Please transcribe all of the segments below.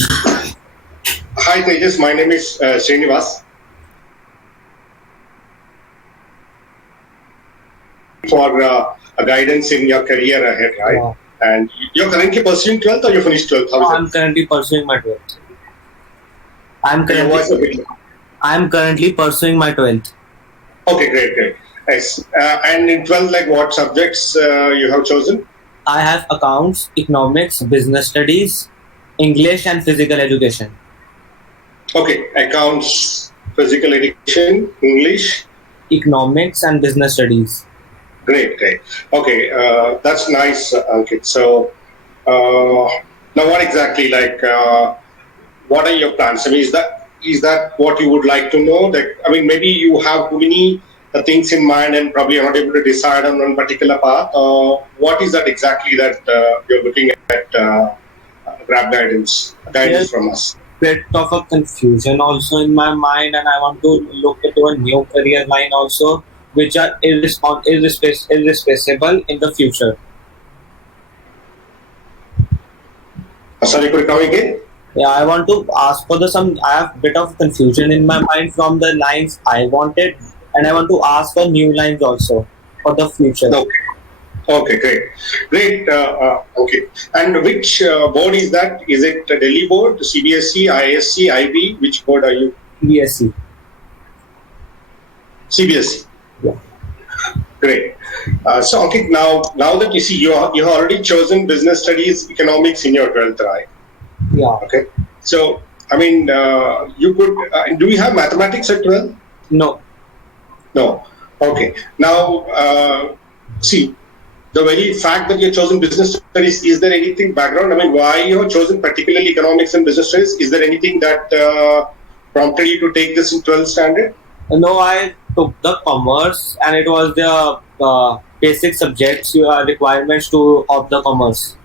Hi Tejas, my name is Srinivas. For a guidance in your career ahead, right? Yeah. And you're currently pursuing 12th or you finished 12th? How No, is it? I'm currently pursuing my 12th. I'm Your currently voice a bit. I'm currently pursuing my 12th. Okay, great, great. Nice. And in 12th, like what subjects you have chosen? I have accounts, economics, business studies, English and physical education. Okay, accounts, physical education, English. Economics and business studies. Great, great. Okay, that's nice, Ankit. So, uh, now what exactly, what are your plans? I mean, is that what you would like to know? That I mean, maybe you have too many things in mind, and probably you're not able to decide on one particular path. What is that exactly that you're looking at? Grab guidance There's from us. bit of a confusion also in my mind, and I want to look into a new career line also, which are irreplaceable in the future. Sorry, could you come again? Yeah, I want to ask for the some. I have bit of confusion in my mind from the lines I wanted, and I want to ask for new lines also for the future. Okay. Okay, great, great. Okay, and which board is that? Is it a Delhi board, CBSE, ISC, IB? Which board are you? BSc. CBSE. Yeah. Great. So, okay, now that you see you have already chosen business studies, economics in your 12th, right? Yeah. Okay. So, I mean, you could. Do you have mathematics at 12? No. No. Okay. Now, see, the very fact that you've chosen business studies, is there anything background? I mean, why you have chosen particularly economics and business studies? Is there anything that prompted you to take this in 12th standard? No, I took the commerce, and it was the basic subjects requirements to of the commerce,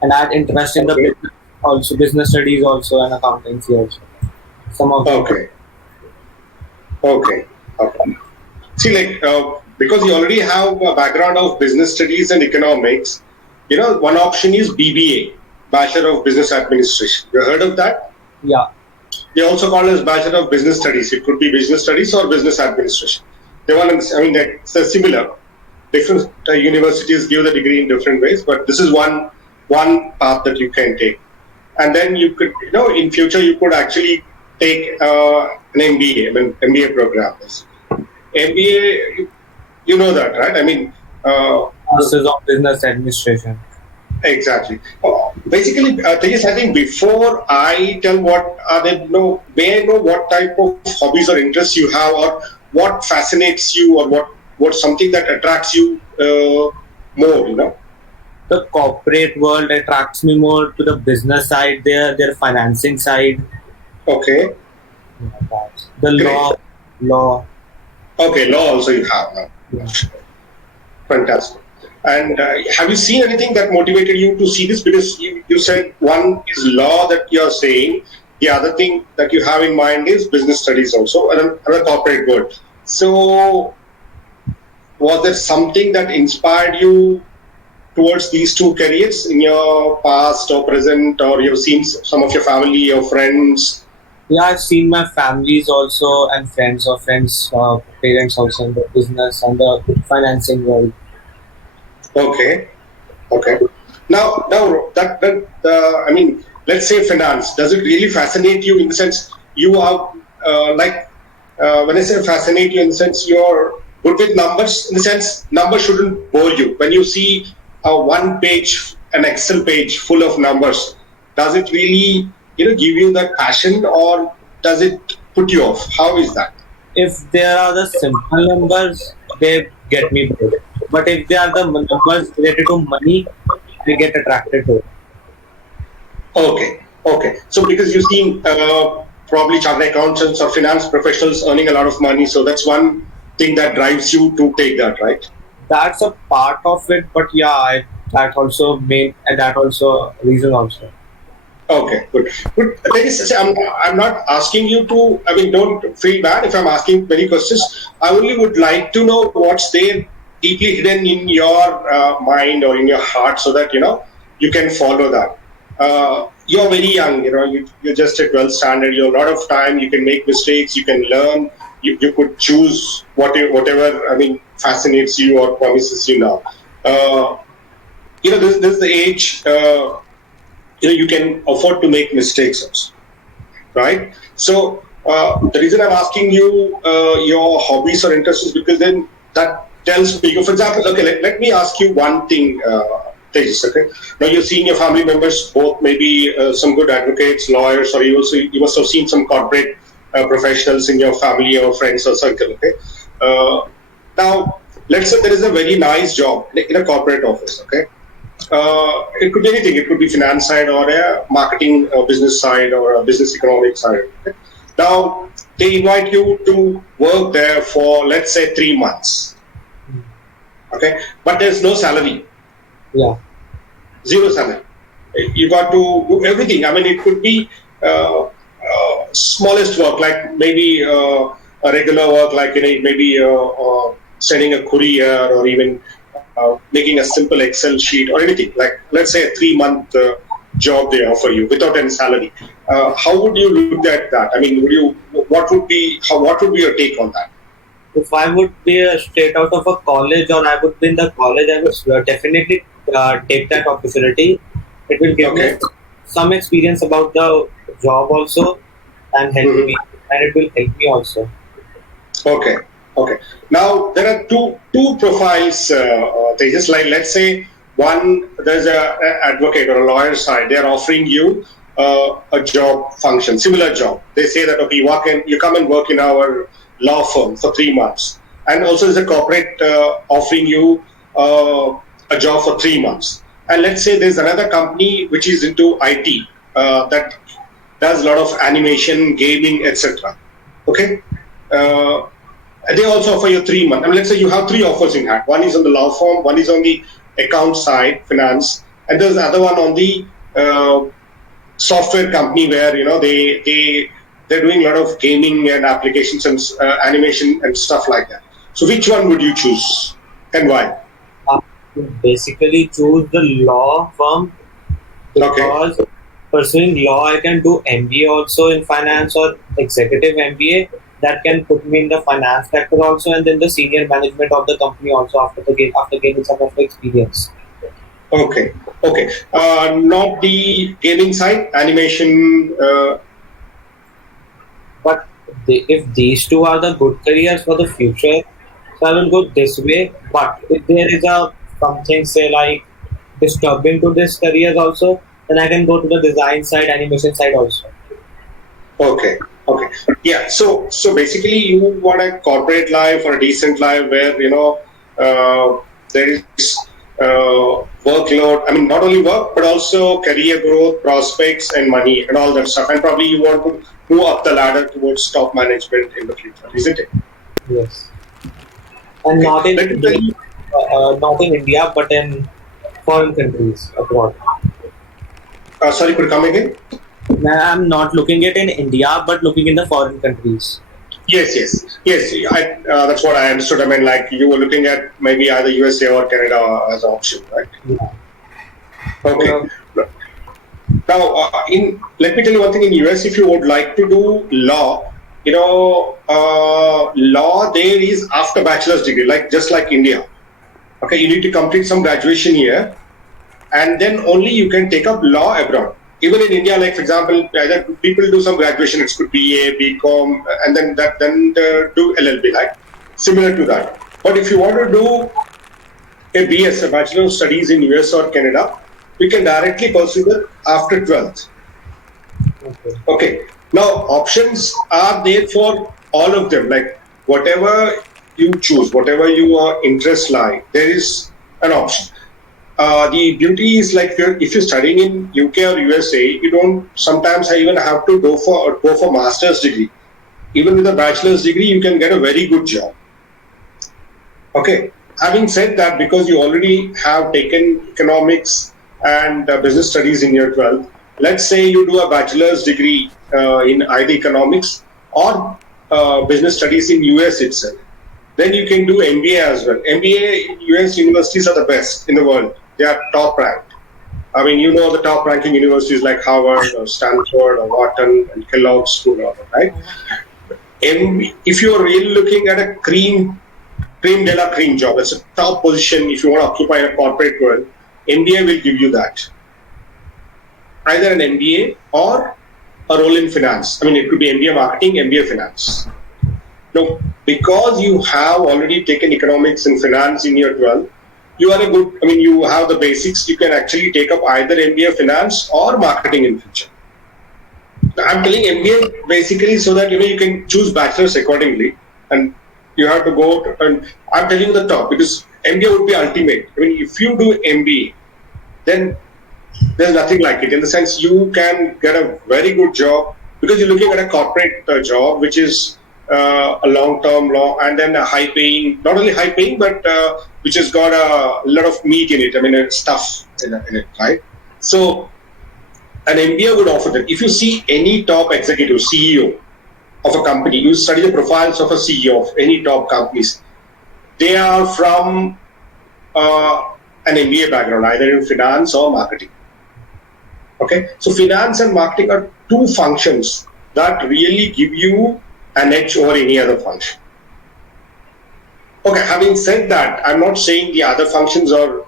and I had interest in the Okay. business also, business studies also, and accountancy also. Some of them. Okay. Okay. Okay. See, because you already have a background of business studies and economics, one option is BBA, Bachelor of Business Administration. You heard of that? Yeah. They also call it as Bachelor of Business Studies. It could be business studies or business administration. They want, I mean, it's similar. Different universities give the degree in different ways, but this is one path that you can take. And then you could, in future, you could actually take an MBA, I mean, MBA program. MBA, you know that, right? I mean, Masters of Business Administration. exactly. Basically, Tejas, I think before I tell what are they, may I know what type of hobbies or interests you have, or what fascinates you, or what's something that attracts you more? The corporate world attracts me more to the business side, their financing side. Okay, The great. law. Okay, law also you have now. Yeah. Fantastic. And have you seen anything that motivated you to see this? Because you said one is law that you're saying, the other thing that you have in mind is business studies also, and another corporate world. So, was there something that inspired you towards these two careers in your past or present, or you've seen some of your family or friends? Yeah, I've seen my families also and friends of friends, parents also in the business and the financing world. Okay, okay. Now I mean, let's say finance. Does it really fascinate you in the sense you are when I say fascinate you in the sense you're good with numbers, in the sense numbers shouldn't bore you. When you see a one page, an Excel page full of numbers, does it really give you that passion, or does it put you off? How is that? If there are the simple numbers, they get me bored. But if they are the numbers related to money, I get attracted to it. Okay, okay. So because you've seen probably chartered accountants or finance professionals earning a lot of money, so that's one thing that drives you to take that, right? That's a part of it, but yeah, that also made and that also reason also. Okay, good. Good. There is, I'm not asking you to, I mean, don't feel bad if I'm asking many questions. I only would like to know what's there deeply hidden in your mind or in your heart, so that, you can follow that. you're very young, you're just at 12th standard, you have a lot of time, you can make mistakes, you can learn, you could choose whatever, fascinates you or promises you now. This is the age, you can afford to make mistakes also, right? So the reason I'm asking you your hobbies or interests is because then that tells me, for example, okay, let me ask you one thing, Tejas, okay? Now you're seeing your family members, both maybe some good advocates, lawyers, or you must have seen some corporate professionals in your family or friends or circle, okay? Now, let's say there is a very nice job in a corporate office, okay? It could be anything. It could be finance side or a marketing business side or a business economics side. Okay? Now, they invite you to work there for, let's say, 3 months. Okay? But there's no salary. Yeah. Zero salary. You got to do everything. It could be smallest work, like maybe a regular work, like maybe sending a courier or even making a simple Excel sheet or anything. Like, let's say a 3-month job they offer you without any salary. How would you look at that? What would be your take on that? If I would be straight out of a college or I would be in the college, I would definitely take that opportunity. It will give me some experience about the job also and help me, and it will help me also. Okay. Now there are two profiles. They just like, let's say one, there's an advocate or a lawyer side. They are offering you a job function, similar job. They say that okay, you come and work in our law firm for 3 months, and also there's a corporate offering you a job for 3 months. And let's say there's another company which is into IT that does a lot of animation, gaming, etc. Okay. They also offer you 3 months. Let's say you have 3 offers in hand. One is on the law firm, one is on the account side, finance, and there's another one on the software company where they're doing a lot of gaming and applications and animation and stuff like that. So which one would you choose and why? Basically choose the law firm because pursuing law I can do MBA also in finance or executive MBA that can put me in the finance sector also, and then the senior management of the company also after gaining some of the experience. Okay. Not the gaming side, animation. But if these two are the good careers for the future, so I will go this way. But if there is something say like disturbing to this careers also, then I can go to the design side, animation side also. Okay. Yeah. So basically, you want a corporate life or a decent life where there is workload. Not only work but also career growth, prospects, and money and all that stuff. And probably you want to move up the ladder towards top management in the future, isn't it? Yes. And not in India, but in foreign countries abroad. Sorry, could you come again? I'm not looking at in India, but looking in the foreign countries. Yes. That's what I understood. Like you were looking at maybe either USA or Canada as an option, right? Yeah. Okay. Now, let me tell you one thing. In US, if you would like to do law, law there is after bachelor's degree, just like India. Okay, you need to complete some graduation year, and then only you can take up law abroad. Even in India, like for example, either people do some graduation, it could be BA, BCom, and then do LLB, like similar to that. But if you want to do a BS, a Bachelor of Studies in US or Canada, you can directly pursue that after 12th. Okay. Now, options are there for all of them. Like whatever you choose, whatever your interests lie, there is an option. The beauty is like if you're studying in UK or USA, you don't sometimes even have to go for master's degree. Even with a bachelor's degree, you can get a very good job. Okay. Having said that, because you already have taken economics and business studies in year 12, let's say you do a bachelor's degree in either economics or business studies in US itself. Then you can do MBA as well. MBA in US universities are the best in the world. They are top ranked. I mean, you know the top ranking universities like Harvard or Stanford or Wharton and Kellogg School, right? If you're really looking at a cream de la cream job, that's a top position if you want to occupy a corporate world, MBA will give you that. Either an MBA or a role in finance. I mean, it could be MBA marketing, MBA finance. Now, because you have already taken economics and finance in year 12, you are you have the basics. You can actually take up either MBA finance or marketing in future. I'm telling MBA basically so that you can choose bachelors accordingly, and you have to go to, and I'm telling you the top because MBA would be ultimate. I mean, if you do MBA, then there's nothing like it in the sense you can get a very good job because you're looking at a corporate job which is a long-term law and then a high-paying, not only high-paying but which has got a lot of meat in it. I mean, stuff in it, right? So an MBA would offer that. If you see any top executive, CEO of a company, you study the profiles of a CEO of any top companies, they are from an MBA background, either in finance or marketing. Okay, so finance and marketing are two functions that really give you an edge over any other function. Okay, having said that, I'm not saying the other functions are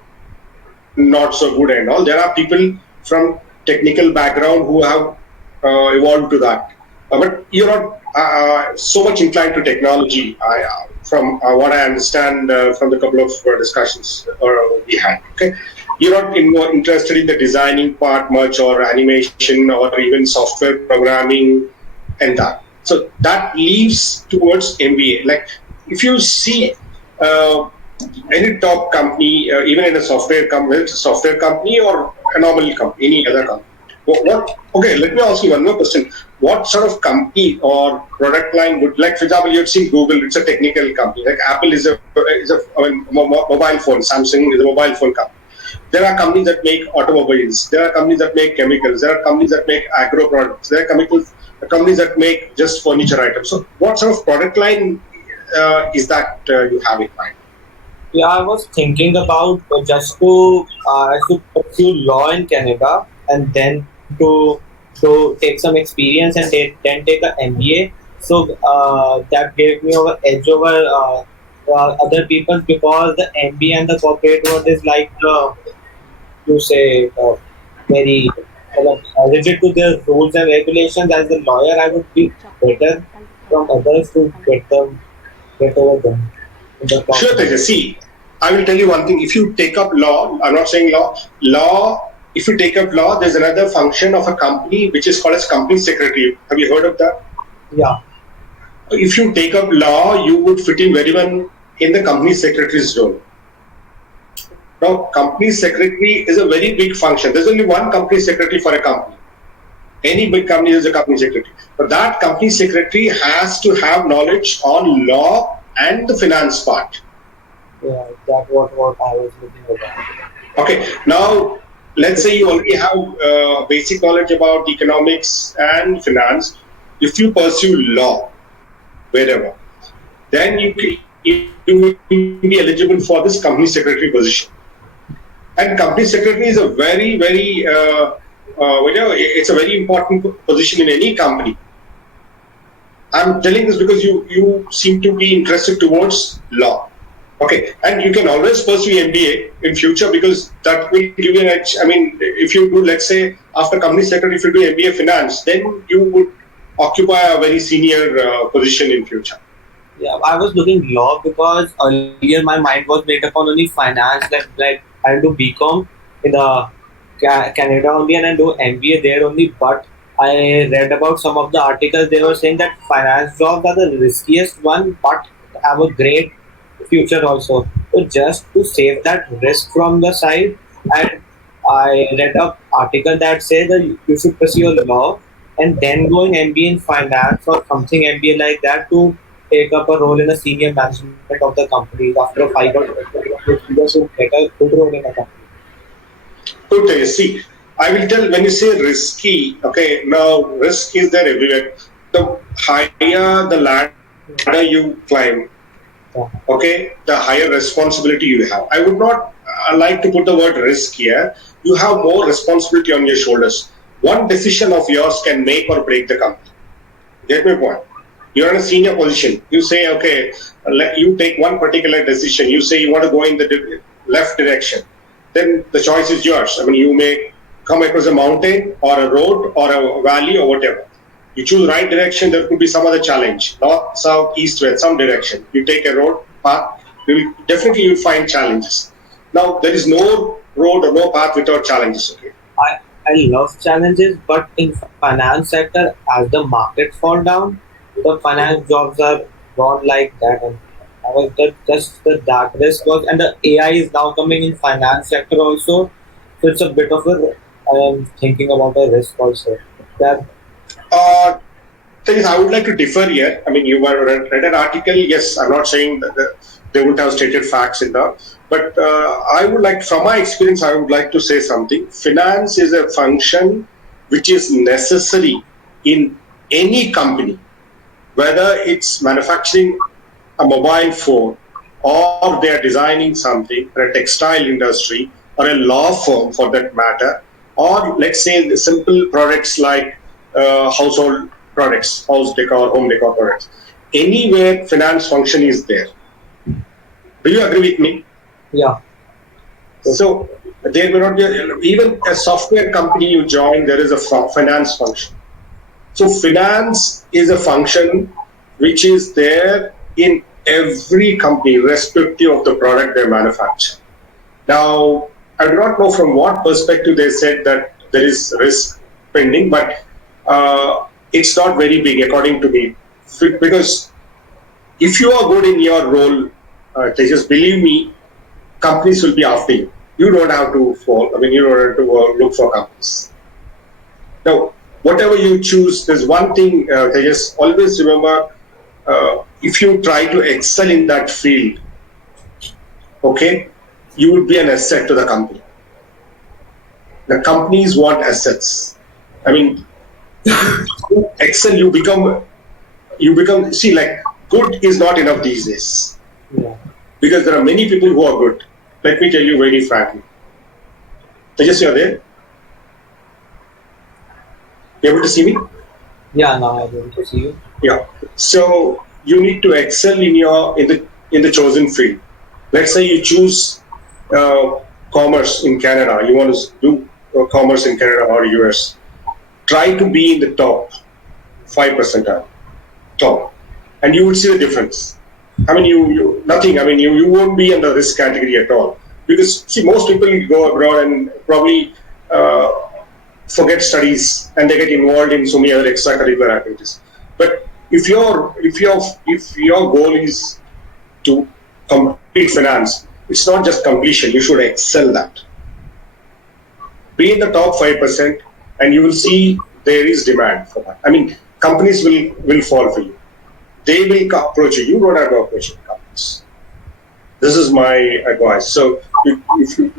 not so good and all. There are people from technical background who have evolved to that. But you're not so much inclined to technology, from what I understand from the couple of discussions we had. Okay, you're not interested in the designing part much, or animation, or even software programming, and that. So that leaves towards MBA. Like if you see any top company, even in a software company or a normal company, any other company. Okay, let me ask you one more question. What sort of company or product line would, like for example, you've seen Google, it's a technical company. Like Apple is a mobile phone, Samsung is a mobile phone company. There are companies that make automobiles. There are companies that make chemicals. There are companies that make agro products. There are companies that make just furniture items. So what sort of product line is that you have in mind? Yeah, I was thinking about just to pursue law in Canada and then to take some experience and then take an MBA. So that gave me an edge over other people because the MBA and the corporate world is like you say very rigid to the rules and regulations. As a lawyer, I would be better from others to get over them in the Sure, process. Tejas. See, I will tell you one thing. If you take up law, I'm not saying law, if you take up law, there's another function of a company which is called as company secretary. Have you heard of that? Yeah. If you take up law, you would fit in very well in the company secretary's role. Now, company secretary is a very big function. There's only one company secretary for a company. Any big company is a company secretary. But that company secretary has to have knowledge on law and the finance part. Yeah, that's what I was looking at. Okay, now let's say you already have basic knowledge about economics and finance. If you pursue law, wherever, then you will be eligible for this company secretary position. And company secretary is a very, very, it's a very important position in any company. I'm telling this because you seem to be interested towards law. Okay, and you can always pursue MBA in future because that will give you an edge. I mean, if you do, let's say, after company secretary, if you do MBA finance, then you would occupy a very senior position in future. Yeah, I was looking law because earlier my mind was made up on only finance. Like I'll do BCom in the Canada only, and I do MBA there only. But I read about some of the articles. They were saying that finance jobs are the riskiest one, but have a great future also. So just to save that risk from the side, and I read an article that says that you should pursue law and then go in MBA in finance or something MBA like that to take up a role in a senior management of the company after 5 or 6 years to get a good role in a company. Okay, see, I will tell when you say risky, okay, now risk is there everywhere. The higher the ladder you climb, okay, the higher responsibility you have. I would not like to put the word risk here, you have more responsibility on your shoulders. One decision of yours can make or break the company. Get my point? You're in a senior position. You say, okay, you take one particular decision. You say you want to go in the left direction. Then the choice is yours. I mean, you may come across a mountain or a road or a valley or whatever. You choose right direction, there could be some other challenge. North, south, east, west, some direction. You take a road path, you'll find challenges. Now, there is no road or no path without challenges. Okay. I love challenges, but in finance sector, as the market fall down, the finance jobs are not like that. And that risk was, and the AI is now coming in finance sector also. So it's a bit of a, I am thinking about a risk also. That Things I would like to differ here. I mean, you read an article. Yes, I'm not saying that they would have stated facts in that, but I would like, from my experience, I would like to say something. Finance is a function which is necessary in any company, whether it's manufacturing a mobile phone or they are designing something, or a textile industry, or a law firm for that matter, or let's say the simple products like household products, house decor, home decor products. Anywhere finance function is there. Do you agree with me? yeah. So there may not be, even a software company you join, there is a finance function. So finance is a function which is there in every company, irrespective of the product they manufacture. Now, I do not know from what perspective they said that there is risk pending, but it's not very big according to me. Because if you are good in your role, they just believe me, companies will be after you. You don't have to fall. I mean, you don't have to look for companies. Now, whatever you choose, there's one thing, they just always remember, if you try to excel in that field, okay, you would be an asset to the company. The companies want assets. I mean, excel, you become, see, like, good is not enough these days. Yeah. Because there are many people who are good. Let me tell you very frankly. Tejas, you're there? You able to see me? Yeah, now I'm able to see you. Yeah. So you need to excel in the chosen field. Let's say you choose commerce in Canada. You want to do commerce in Canada or US. Try to be in the top 5%, top, and you would see the difference. I mean, you nothing. I mean, you won't be in the risk category at all, because see, most people go abroad and probably forget studies and they get involved in so many other extracurricular activities. But if your goal is to complete finance, it's not just completion. You should excel that. Be in the top 5%, and you will see there is demand for that. I mean, companies will fall for you. They will approach you. You don't have to approach companies. This is my advice. So if you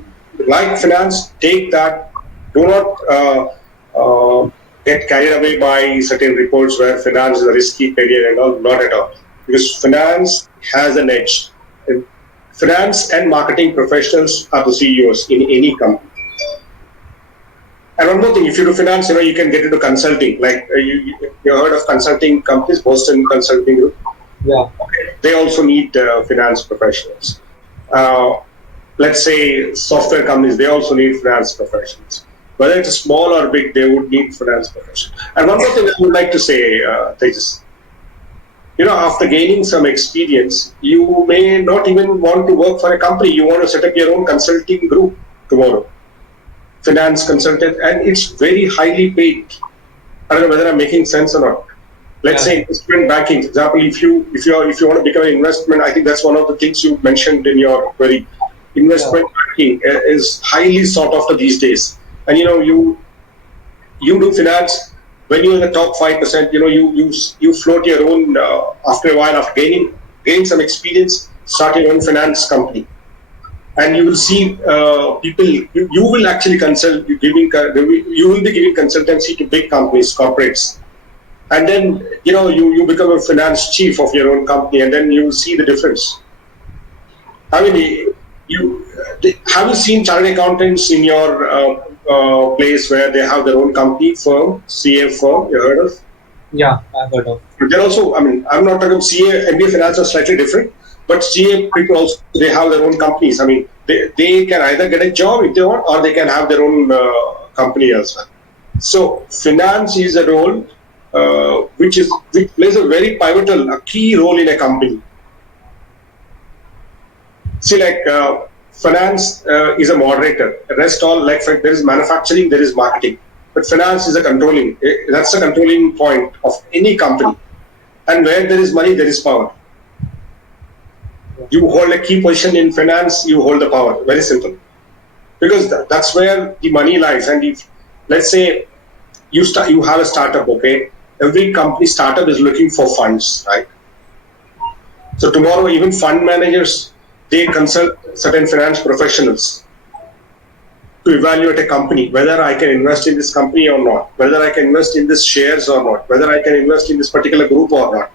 like finance, take that. Do not get carried away by certain reports where finance is a risky career and all. Not at all. Because finance has an edge. And finance and marketing professionals are the CEOs in any company. And one more thing, if you do finance, you can get into consulting. Like you heard of consulting companies, Boston Consulting Group. Yeah. Okay. They also need finance professionals. Let's say software companies, they also need finance professionals. Whether it's small or big, they would need finance professionals. And one more thing I would like to say, Tejas, after gaining some experience, you may not even want to work for a company. You want to set up your own consulting group tomorrow. Finance consultant, and it's very highly paid. I don't know whether I'm making sense or not. Let's say investment banking, for example, if you want to become an investment, I think that's one of the things you mentioned in your query. Investment banking is highly sought after these days, and you do finance. When you're in the top 5%, you float your own. After a while, after gaining some experience, start your own finance company. And you will see people. You will actually consult. You will be giving consultancy to big companies, corporates, and then you become a finance chief of your own company, and then you will see the difference. I mean, Have you seen chartered accountants in your place where they have their own company firm, CA firm? You heard of? Yeah, I've heard of. They're also, I mean, I'm not talking about CA, MBA finance are slightly different, but CA people also, they have their own companies. I mean, they can either get a job if they want, or they can have their own company as well. So finance is a role which plays a very pivotal, a key role in a company. See, like finance is a moderator. The rest all, like there is manufacturing, there is marketing. But finance is that's a controlling point of any company. And where there is money, there is power. You hold a key position in finance, you hold the power. Very simple. Because that's where the money lies. And if, let's say, you have a startup, okay? Every company startup is looking for funds, right? So tomorrow, even fund managers, they consult certain finance professionals to evaluate a company, whether I can invest in this company or not, whether I can invest in this shares or not, whether I can invest in this particular group or not.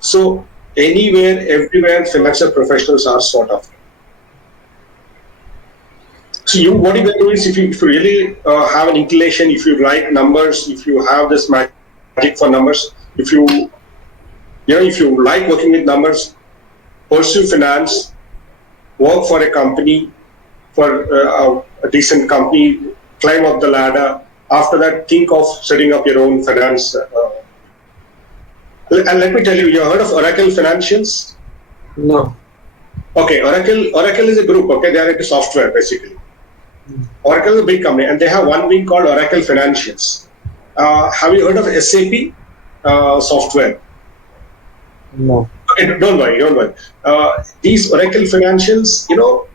So anywhere, everywhere, financial professionals are sought after. So what you can do is, if you really have an inclination, if you like numbers, if you have this magic for numbers, if you like working with numbers, pursue finance, work for a company, for a decent company, climb up the ladder. After that, think of setting up your own finance. And let me tell you, you heard of Oracle Financials? No. Okay, Oracle is a group. Okay, they are into software basically. Oracle is a big company, and they have one wing called Oracle Financials. Have you heard of SAP software? No. Okay, don't worry. These Oracle Financials,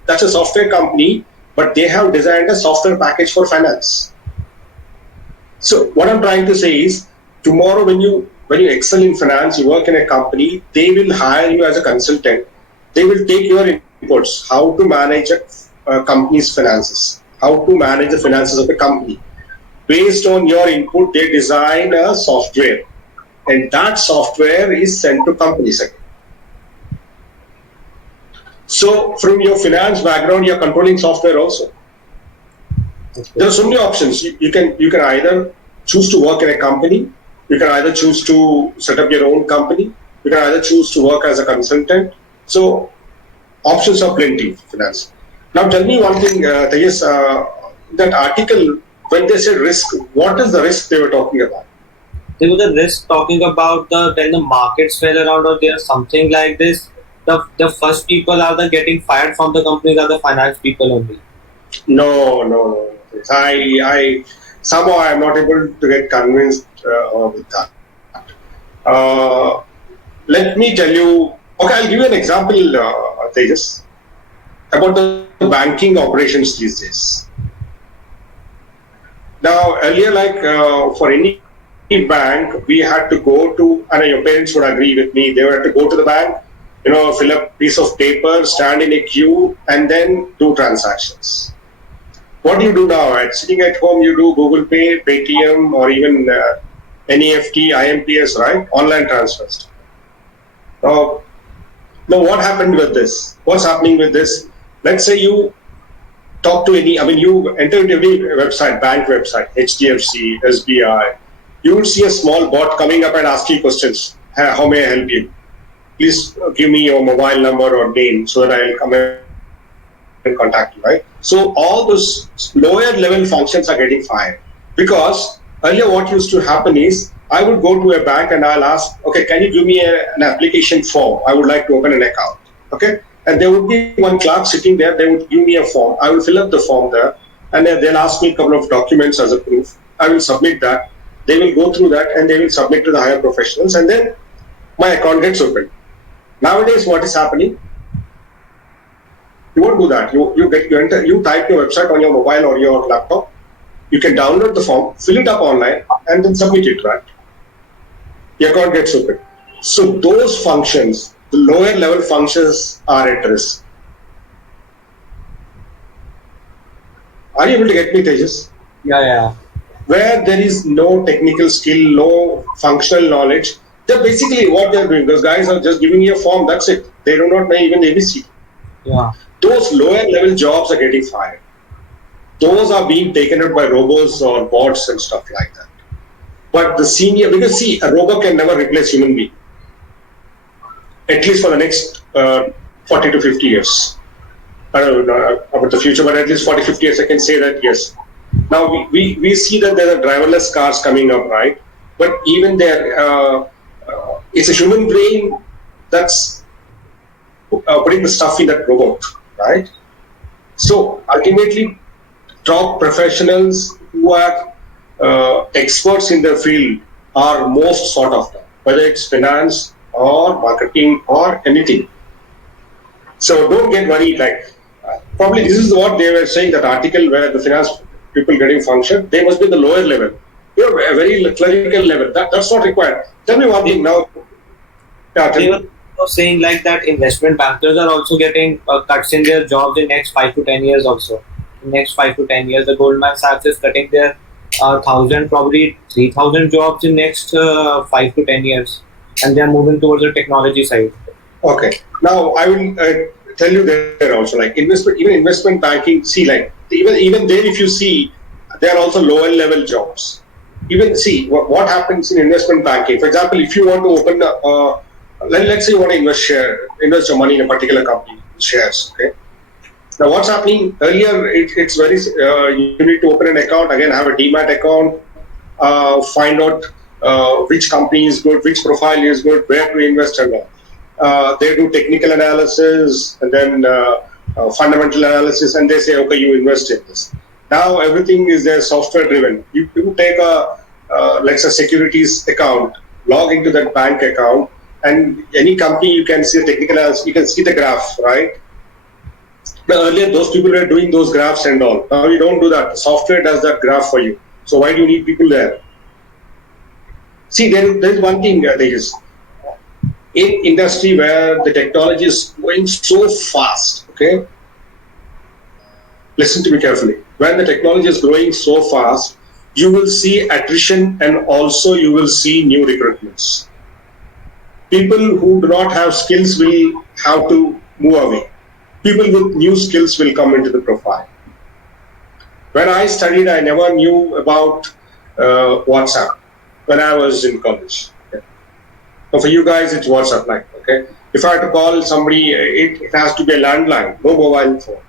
that's a software company, but they have designed a software package for finance. So what I'm trying to say is, tomorrow when you excel in finance, you work in a company, they will hire you as a consultant. They will take your inputs, how to manage a company's finances, how to manage the finances of a company. Based on your input, they design a software, and that software is sent to companies again. So from your finance background, you're controlling software also. Okay. There are so many options. You can either choose to work in a company, you can either choose to set up your own company, you can either choose to work as a consultant. So options are plenty for finance. Now tell me one thing, Tejas, that article, when they said risk, what is the risk they were talking about? There was a risk talking about when the markets fell around or there's something like this. The first people are getting fired from the companies are the finance people only. No. I somehow I'm not able to get convinced with that. Let me tell you. Okay, I'll give you an example, Tejas, about the banking operations these days. Now, earlier, like for any bank, we had to go to, and your parents would agree with me, they had to go to the bank, fill up a piece of paper, stand in a queue, and then do transactions. What do you do now? Right? Sitting at home, you do Google Pay, Paytm, or even NEFT, IMPS, right? Online transfers. Now, what happened with this? What's happening with this? Let's say you talk to you enter into every website, bank website, HDFC, SBI. You would see a small bot coming up and asking questions. How may I help you? Please give me your mobile number or name so that I'll come and contact you, right? So all those lower level functions are getting fired, because earlier what used to happen is I would go to a bank and I'll ask, okay, can you give me an application form? I would like to open an account, okay? And there would be one clerk sitting there, they would give me a form. I will fill up the form there, and then they'll ask me a couple of documents as a proof. I will submit that. They will go through that and they will submit to the higher professionals, and then my account gets opened. Nowadays, what is happening? You won't do that. You type your website on your mobile or your laptop. You can download the form, fill it up online, and then submit it, right? Your account gets open. So those functions, the lower level functions, are at risk. Are you able to get me, Tejas? Yeah. Where there is no technical skill, no functional knowledge, they're basically what they're doing. Those guys are just giving you a form, that's it. They do not know even ABC. Yeah. Those lower level jobs are getting fired. Those are being taken up by robots or bots and stuff like that. But the senior, because see, a robot can never replace human being, at least for the next 40 to 50 years. I don't know about the future, but at least 40, 50 years, I can say that yes. Now we see that there are driverless cars coming up, right? But even there, it's a human brain that's putting the stuff in that robot, right? So ultimately, top professionals who are experts in their field are most sought after, whether it's finance or marketing or anything. So don't get worried. Like probably this is what they were saying, that article where the finance people getting function. They must be the lower level, a very clerical level. That's not required. Tell me one thing now. Yeah, tell They me. were saying like that investment bankers are also getting cuts in their jobs in next 5 to 10 years also. In next 5 to 10 years, the Goldman Sachs is cutting their 1,000, probably 3,000 jobs in next 5 to 10 years, and they are moving towards the technology side. Okay. Now I will tell you there also, like investment, even investment banking. See, like even there, if you see, there are also lower level jobs. Even see what happens in investment banking. For example, if you want to open, let's say you want to invest your money in a particular company shares. Okay. Now what's happening earlier? It's very you need to open an account again, have a demat account, find out which company is good, which profile is good, where to invest and all. They do technical analysis and then fundamental analysis, and they say, okay, you invest in this. Now everything is there software driven. You take a let's say securities account, log into that bank account, and any company you can see the technical analysis, you can see the graph, right? Now, earlier those people were doing those graphs and all. Now you don't do that. The software does that graph for you. So why do you need people there? See, there is one thing there is. In industry where the technology is going so fast, okay? Listen to me carefully. When the technology is growing so fast, you will see attrition and also you will see new recruitments. People who do not have skills will have to move away. People with new skills will come into the profile. When I studied, I never knew about WhatsApp when I was in college. So for you guys, it's WhatsApp line. Okay. If I have to call somebody, it has to be a landline, no mobile phone.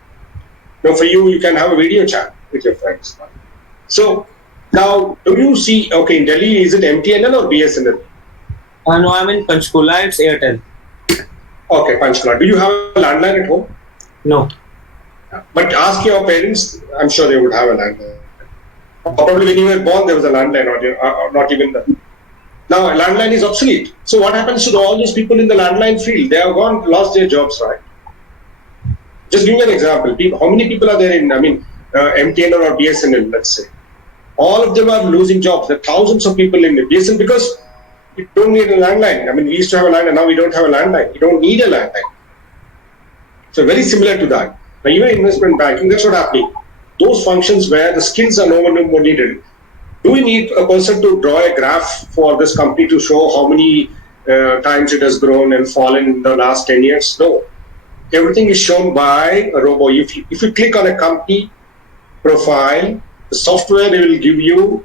Now for you, you can have a video chat with your friends. So now, do you see? Okay, in Delhi, is it MTNL or BSNL? No, I'm in Panchkula. It's Airtel. Okay, Panchkula. Do you have a landline at home? No. But ask your parents. I'm sure they would have a landline. Probably when you were born, there was a landline, or not even that. Now, landline is obsolete. So what happens to all those people in the landline field? They have gone, lost their jobs, right? Just give me an example. How many people are there in, MTNL or BSNL, let's say? All of them are losing jobs. There are thousands of people in the BSNL because you don't need a landline. I mean, we used to have a landline, now we don't have a landline. You don't need a landline. So very similar to that. Now, even investment banking, that's what's happening. Those functions where the skills are no more needed. Do we need a person to draw a graph for this company to show how many times it has grown and fallen in the last 10 years? No. Everything is shown by a robot. If you click on a company profile, the software will give you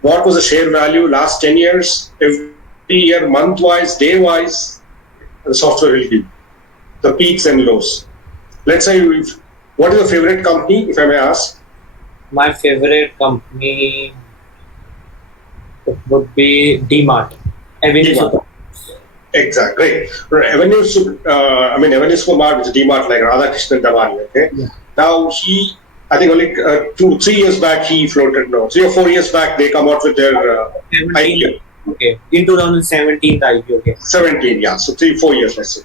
what was the share value last 10 years, every year, month-wise, day-wise, the software will give you the peaks and lows. Let's say, what is your favorite company, if I may ask? My favorite company would be DMart. DMart. Exactly. Great. Avenue Supermart, which is DMart, like Radhakrishnan Dawani. Okay. Yeah. Now I think only 2-3 years back he floated. No, 3 or 4 years back they come out with their IPO. Okay. In 2017, the IPO. Okay. 17, yeah. So 3-4 years, let's say.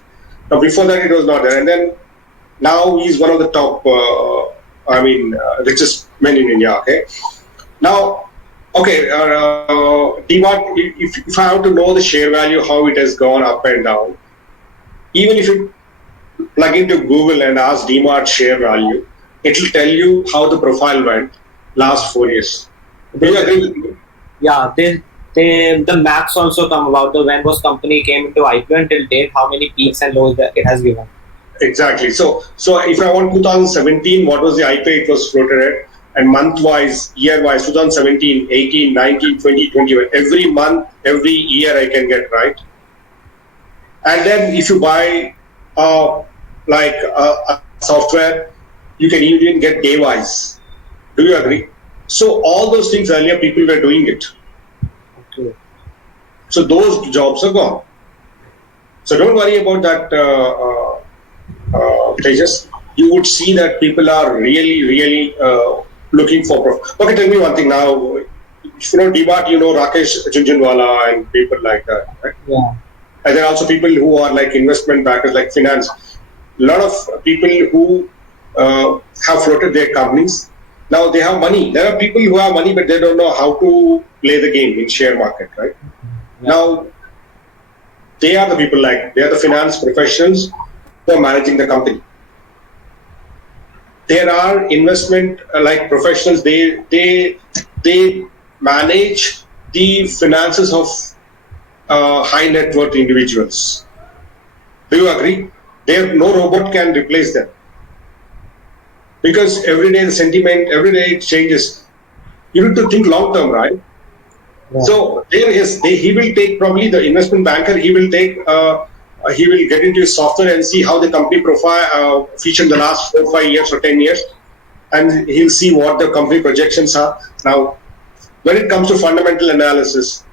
Now before that it was not there, and then now he's one of the top, richest men in India. Okay. Now. Okay, DMart, if I have to know the share value, how it has gone up and down, even if you plug into Google and ask DMart share value, it will tell you how the profile went last 4 years. Do you agree with me? Yeah, the maps also come about when was company came into IPO until date, how many peaks and lows that it has given. Exactly. So if I want 2017, what was the IPA it was floated at? And month-wise, year-wise, 2017, 18, 19, 20, 21. Every month, every year I can get, right? And then if you buy a software, you can even get day-wise. Do you agree? So all those things earlier, people were doing it. Okay. So those jobs are gone. So don't worry about that, Tejas. You would see that people are really looking for. Okay, tell me one thing now. If you know DMart, you know Rakesh Jhunjhunwala and people like that, right? Yeah. And there are also people who are like investment backers, like finance. A lot of people who have floated their companies. Now they have money. There are people who have money, but they don't know how to play the game in share market, right? Yeah. Now they are the people they are the finance professionals who are managing the company. There are investment professionals. They manage the finances of high net worth individuals. Do you agree? No robot can replace them, because every day the sentiment, every day it changes. You need to think long term, right? Yeah. So he will take, probably the investment banker. He will get into his software and see how the company profile featured the last 4, 5 years or 10 years, and he'll see what the company projections are. Now, when it comes to fundamental analysis,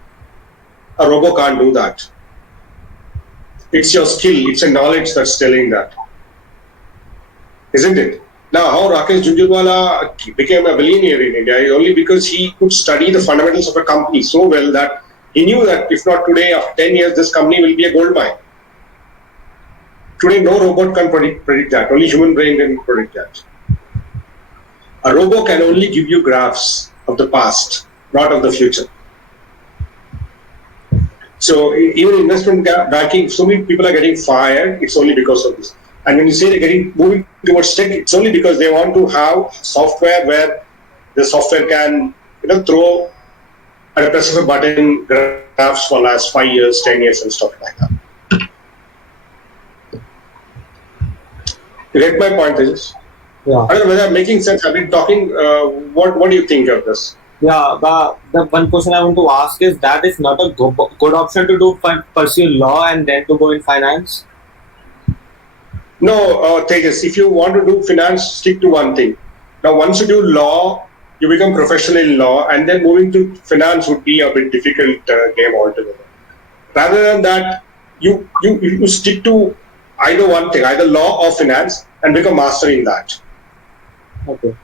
a robot can't do that. It's your skill, it's a knowledge that's telling that, isn't it? Now, how Rakesh Jhunjhunwala became a billionaire in India is only because he could study the fundamentals of a company so well that he knew that if not today, after 10 years, this company will be a gold mine. Today, no robot can predict that. Only human brain can predict that. A robot can only give you graphs of the past, not of the future. So even investment banking, so many people are getting fired. It's only because of this. And when you say they're moving towards tech, it's only because they want to have software where the software can throw at a press of a button graphs for last 5 years, 10 years, and stuff like that. You get my point, Tejas? Yeah. I don't know whether I'm making sense. I've been talking. What do you think of this? Yeah, but the one question I want to ask is that is not a good option to pursue law and then to go in finance? No, Tejas, if you want to do finance, stick to one thing. Now, once you do law, you become professional in law, and then moving to finance would be a bit difficult game altogether. Rather than that, you stick to either one thing, either law or finance, and become master in that. Okay.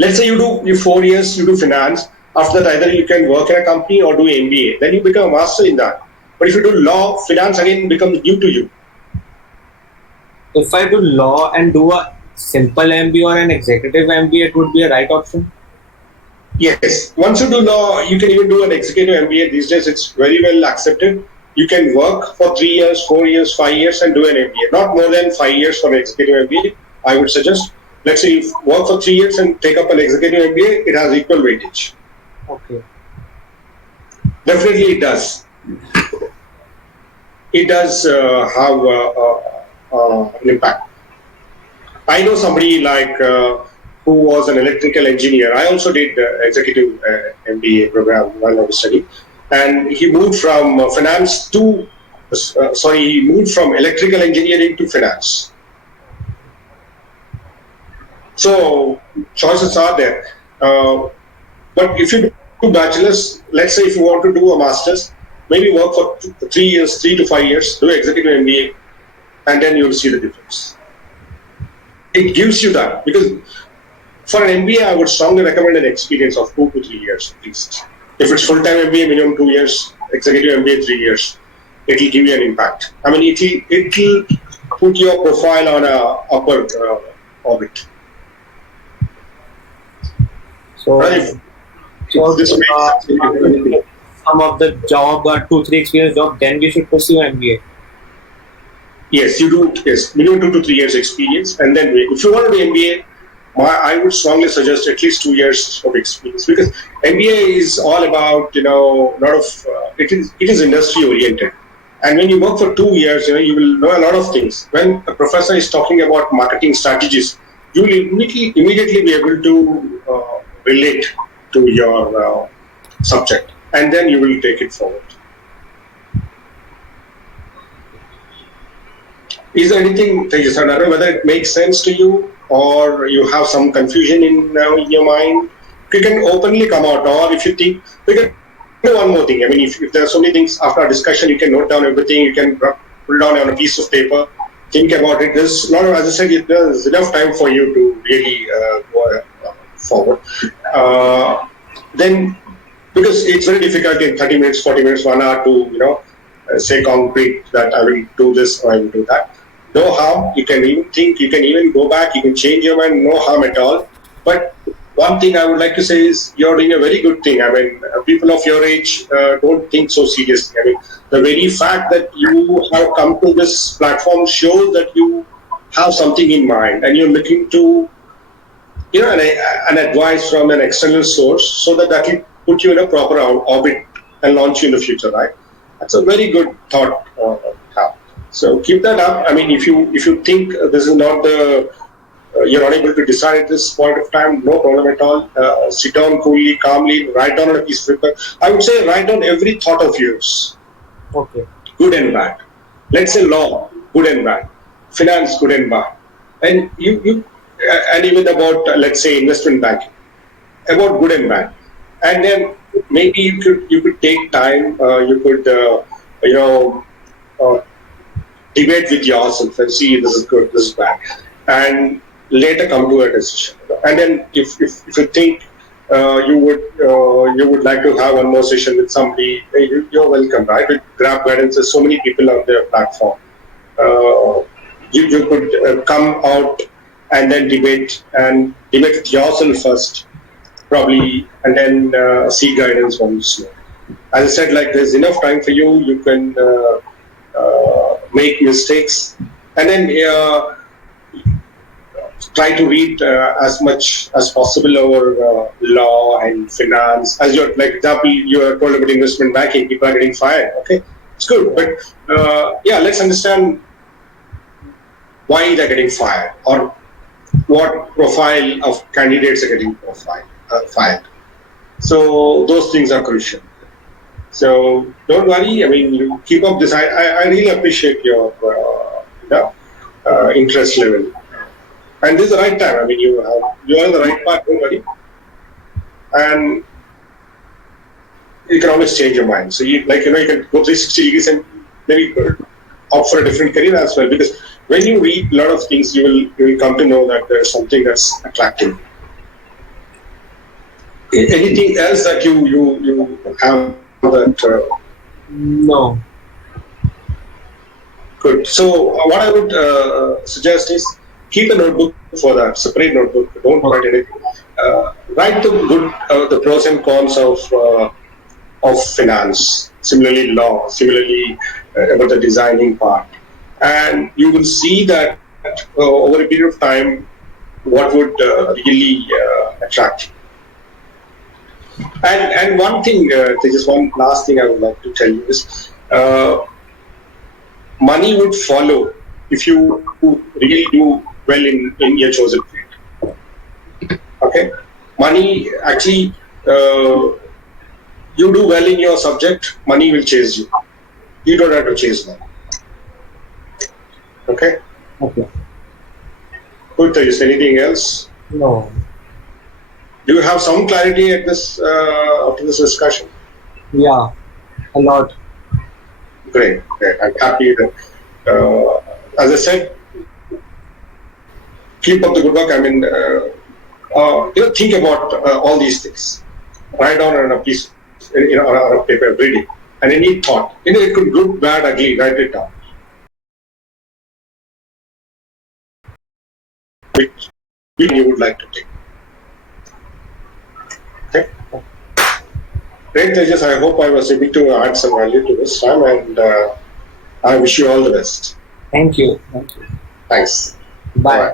Let's say you do 4 years, you do finance. After that, either you can work in a company or do MBA. Then you become a master in that. But if you do law, finance again becomes new to you. If I do law and do a simple MBA or an executive MBA, it would be a right option? Yes. Once you do law, you can even do an executive MBA. These days, it's very well accepted. You can work for 3 years, 4 years, 5 years and do an MBA. Not more than 5 years for an executive MBA, I would suggest. Let's say you work for 3 years and take up an executive MBA, it has equal weightage. Okay. Definitely it does. It does have an impact. I know somebody who was an electrical engineer. I also did executive MBA program while I was studying. And he moved from finance to, he moved from electrical engineering to finance. So choices are there. But if you do bachelor's, let's say if you want to do a master's, maybe work for 3 years, 3 to 5 years, do executive MBA, and then you'll see the difference. It gives you that, because for an MBA, I would strongly recommend an experience of 2 to 3 years at least. If it's full-time MBA, minimum 2 years, executive MBA 3 years, it will give you an impact. I mean, it will put your profile on a upward orbit. So, this makes sense. Some of the job or 2-3 experience job, then we should pursue MBA. Yes, you do. Yes, minimum 2 to 3 years experience, and then if you want to do MBA, I would strongly suggest at least 2 years of experience, because MBA is all about lot of it is industry oriented. And when you work for 2 years, you will know a lot of things. When a professor is talking about marketing strategies, you will immediately be able to relate to your subject, and then you will take it forward. Is there anything, Tejas, I don't know whether it makes sense to you or you have some confusion in your mind? You can openly come out, or if you think, we can do one more thing. I mean, if there are so many things after our discussion, you can note down everything, you can put it down on a piece of paper, think about it. There's not, as I said, there's enough time for you to really go forward. Then, because it's very difficult in 30 minutes, 40 minutes, 1 hour to, say concrete that I will do this or I will do that. No harm. You can even think, you can even go back, you can change your mind, no harm at all. But one thing I would like to say is you're doing a very good thing. I mean, people of your age don't think so seriously. I mean, the very fact that you have come to this platform shows that you have something in mind and you're looking to, an advice from an external source so that will put you in a proper orbit and launch you in the future, right? That's a very good thought to have. So keep that up. I mean, if you think this is not you're not able to decide at this point of time, no problem at all. Sit down coolly, calmly, write down on a piece of paper. I would say write down every thought of yours. Okay. Good and bad. Let's say law, good and bad. Finance, good and bad. And and even about, let's say, investment banking, about good and bad. And then maybe you could take time. You could debate with yourself and see this is good, this is bad, and later come to a decision. And then if you think you would like to have one more session with somebody, you're welcome, right? With Grab Guidance, there's so many people on their platform. You could come out and then debate with yourself first, probably, and then seek guidance once more. As I said, like there's enough time for you. You can make mistakes, and then try to read as much as possible over law and finance. As you're, like example, you are told about investment banking, people are getting fired. Okay, it's good, but let's understand why they're getting fired or what profile of candidates are getting fired. So those things are crucial. So don't worry. I mean, you keep up this. I really appreciate your interest level. And this is the right time. I mean, you are on the right path. Don't worry. And you can always change your mind. So you can go 360 degrees and maybe opt for a different career as well. Because when you read a lot of things, you will come to know that there's something that's attractive. Anything else that you have that? No. Good. So what I would suggest is keep a notebook for that, separate notebook. Don't write anything. Write the pros and cons of finance. Similarly, law. Similarly, about the designing part. And you will see that over a period of time, what would really attract you. And one thing, just one last thing I would like to tell you is, money would follow if you really do well in your chosen field. Okay, money actually, you do well in your subject, money will chase you. You don't have to chase money. Okay. Okay. Good. Is anything else? No. Do you have some clarity at this after this discussion? Yeah, a lot. Great. I'm happy that, as I said, keep up the good work. I mean, think about all these things. Write down on a piece, on a paper every day, and any thought. It could be good, bad, ugly. Write it down. Which you would like to take. Okay. Great, Tejas. I hope I was able to add some value to this time, and I wish you all the best. Thank you. Thanks. Bye. Bye.